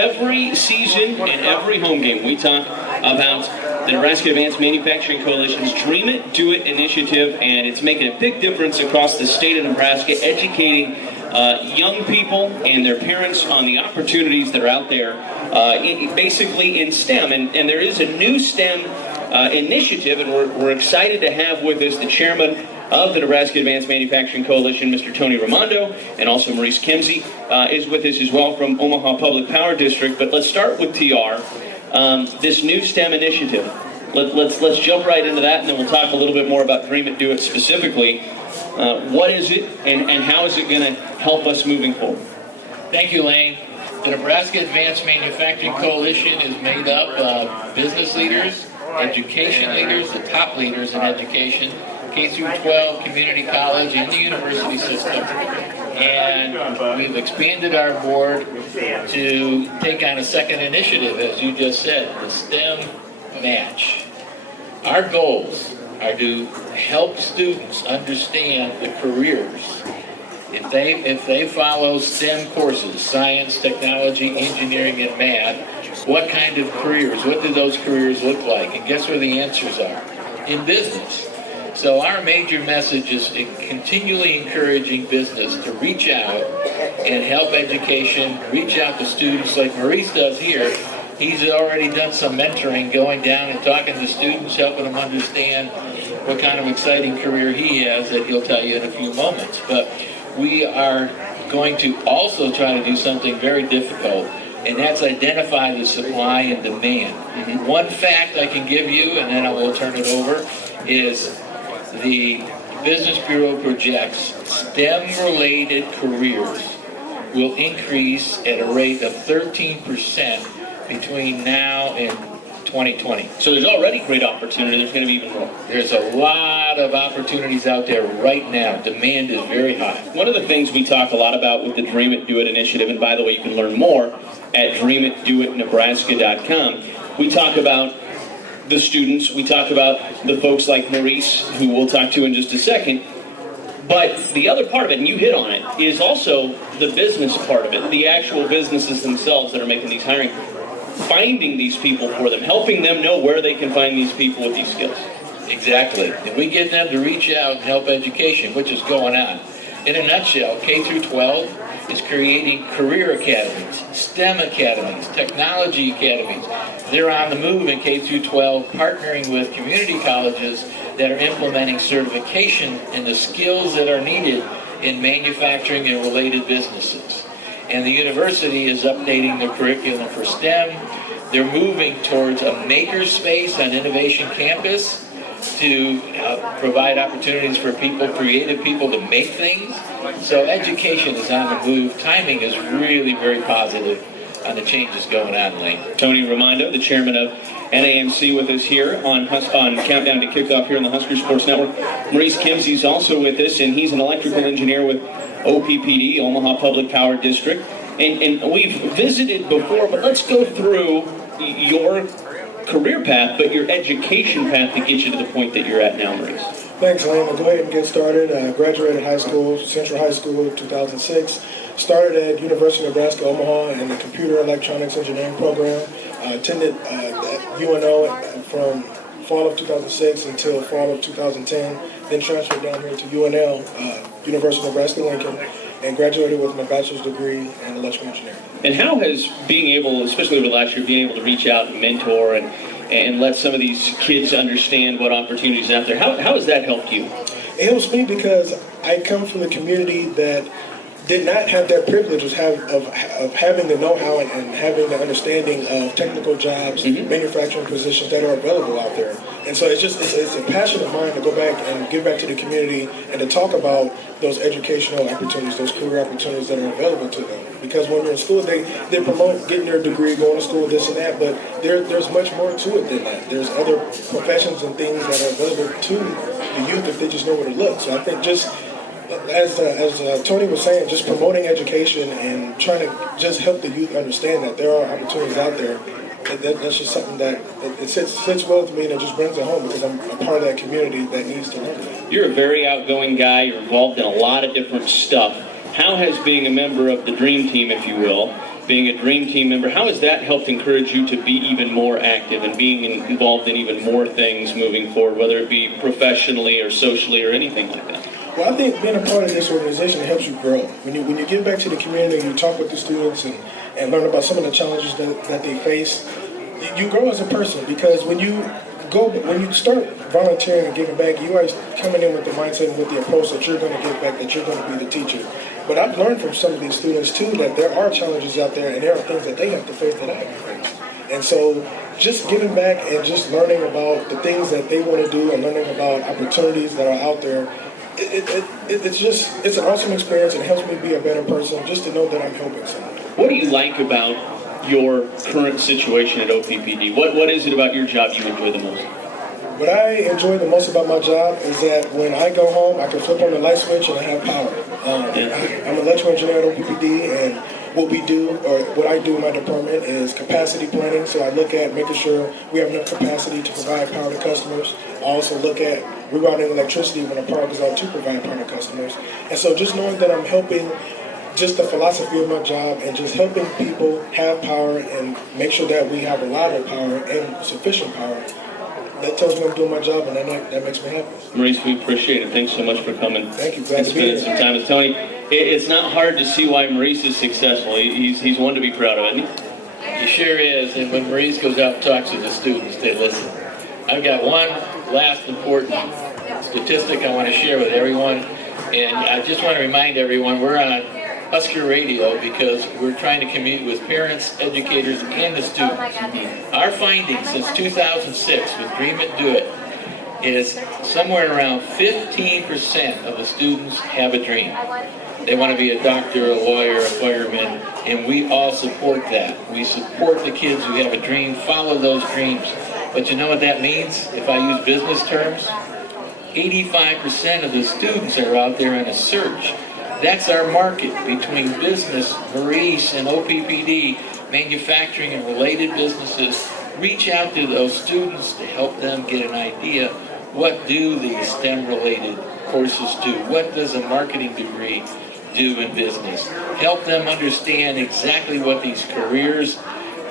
Every season and every home game, we talk about the Nebraska Advanced Manufacturing Coalition's Dream It, Do It initiative, and it's making a big difference across the state of Nebraska, educating young people and their parents on the opportunities that are out there, basically in STEM. And there is a new STEM initiative, and we're excited to have with us the chairman of the Nebraska Advanced Manufacturing Coalition, Mr. Tony Raimondo, and also Maurice Kimsey is with us as well from Omaha Public Power District. But let's start with TR, this new STEM initiative. Let's jump right into that, and then we'll talk a little bit more about Dream It, Do It specifically. What is it, and how is it going to help us moving forward? Thank you, Lane. The Nebraska Advanced Manufacturing Coalition is made up of business leaders, education leaders, the top leaders in education, K-12, community college, and the university system. And we've expanded our board to take on a second initiative, as you just said, the STEM Match. Our goals are to help students understand the careers. If they follow STEM courses, science, technology, engineering, and math, what kind of careers, what do those careers look like? And guess where the answers are? In business. So our major message is continually encouraging business to reach out and help education, reach out to students like Maurice does here. He's already done some mentoring, going down and talking to students, helping them understand what kind of exciting career he has that he'll tell you in a few moments. But we are going to also try to do something very difficult, and that's identify the supply and demand. One fact I can give you, and then I will turn it over, is the Business Bureau projects STEM-related careers will increase at a rate of 13% between now and 2020. So there's already great opportunity. There's going to be even more. There's a lot of opportunities out there right now. Demand is very high. One of the things we talk a lot about with the Dream It, Do It initiative, and by the way, you can learn more at dreamitdoitnebraska.com. We talk about the students, we talk about the folks like Maurice, who we'll talk to in just a second. But the other part of it, and you hit on it, is also the business part of it, the actual businesses themselves that are making these hiring, finding these people for them, helping them know where they can find these people with these skills. Exactly. And we get them to reach out and help education, which is going on. In a nutshell, K-12 is creating career academies, STEM academies, technology academies. They're on the move in K-12, partnering with community colleges that are implementing certification in the skills that are needed in manufacturing and related businesses. And the university is updating the curriculum for STEM. They're moving towards a makerspace on Innovation Campus to provide opportunities for people, creative people, to make things. So education is on the move. Timing is really very positive on the changes going on, Lane. Tony Raimondo, the chairman of NAMC, with us here on Countdown to Kickoff here on the Husker Sports Network. Maurice Kimsey is also with us, and he's an electrical engineer with OPPD, Omaha Public Power District. And we've visited before, but let's go through your career path, but your education path to get you to the point that you're at now, Maurice. Thanks, Lane. I'll go ahead and get started. I graduated high school, Central High School in 2006. Started at University of Nebraska, Omaha in the Computer Electronics Engineering program. Attended at UNO from fall of 2006 until fall of 2010. Then transferred down here to UNL, University of Nebraska-Lincoln, and graduated with my bachelor's degree in electrical engineering. And how has being able, especially over the last year, being able to reach out and mentor and let some of these kids understand what opportunities are out there, how has that helped you? It helps me because I come from a community that did not have that privilege of having the know-how and having the understanding of technical jobs, manufacturing positions that are available out there. And so it's a passion of mine to go back and give back to the community and to talk about those educational opportunities, those career opportunities that are available to them. Because when you're in school, they promote getting your degree, going to school, this and that, but there's much more to it than that. There's other professions and things that are available to the youth if they just know where to look. So I think just as Tony was saying, just promoting education and trying to just help the youth understand that there are opportunities out there. That's just something that it sits well with me, and it just brings it home because I'm a part of that community that needs to learn that. You're a very outgoing guy. You're involved in a lot of different stuff. How has being a member of the Dream Team, if you will, being a Dream Team member. How has that helped encourage you to be even more active and being involved in even more things moving forward, whether it be professionally or socially or anything like that? Well, I think being a part of this organization helps you grow. When you get back to the community, you talk with the students and learn about some of the challenges that they face, you grow as a person, because when you start volunteering and giving back, you are coming in with the mindset and with the approach that you're going to give back, that you're going to be the teacher. But I've learned from some of these students too that there are challenges out there and there are things that they have to face that I have to face. And so just giving back and just learning about the things that they want to do and learning about opportunities that are out there, it's an awesome experience. It helps me be a better person just to know that I'm helping someone. What do you like about your current situation at OPPD? What is it about your job you enjoy the most? What I enjoy the most about my job is that when I go home, I can flip on the light switch and I have power. I'm an electrical engineer at OPPD, and what we do, or what I do in my department, is capacity planning. So I look at making sure we have enough capacity to provide power to customers. I also look at rerouting electricity when a power goes out to provide power to customers. And so just knowing that I'm helping, just the philosophy of my job and just helping people have power and make sure that we have reliable power and sufficient power, that tells me I'm doing my job, and that makes me happy. Maurice, we appreciate it. Thanks so much for coming. Thank you. Glad and spending some time with Tony. It's not hard to see why Maurice is successful. He's one to be proud of, isn't he? He sure is. And when Maurice goes out and talks to the students, they listen. I've got one last important statistic I want to share with everyone. And I just want to remind everyone, we're on Husker Radio because we're trying to communicate with parents, educators, and the students. Our findings since 2006 with Dream It, Do It is somewhere around 15% of the students have a dream. They want to be a doctor, a lawyer, a fireman, and we all support that. We support the kids who have a dream, follow those dreams. But you know what that means? If I use business terms, 85% of the students are out there in a search. That's our market between business, Maurice, and OPPD, manufacturing and related businesses. Reach out to those students to help them get an idea. What do these STEM-related courses do? What does a marketing degree do in business? Help them understand exactly what these careers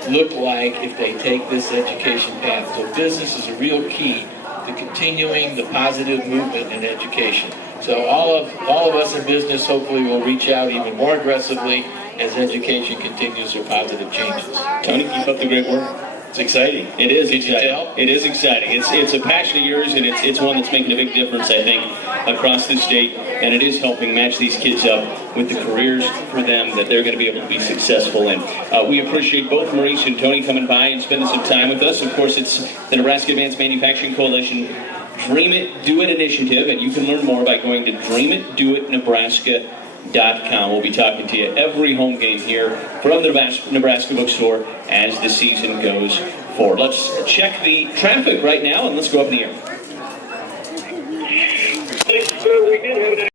look like if they take this education path. So business is a real key to continuing the positive movement in education. So all of us in business hopefully will reach out even more aggressively as education continues their positive changes. Tony, keep up the great work. It's exciting. It is exciting. It is exciting. It's a passion of yours, and it's one that's making a big difference, I think, across the state, and it is helping match these kids up with the careers for them that they're going to be able to be successful in. We appreciate both Maurice and Tony coming by and spending some time with us. Of course, it's the Nebraska Advanced Manufacturing Coalition Dream It, Do It initiative, and you can learn more by going to dreamitdoitnebraska.com. We'll be talking to you every home game here from the Nebraska Bookstore as the season goes forward. Let's check the traffic right now, and let's go up in the air.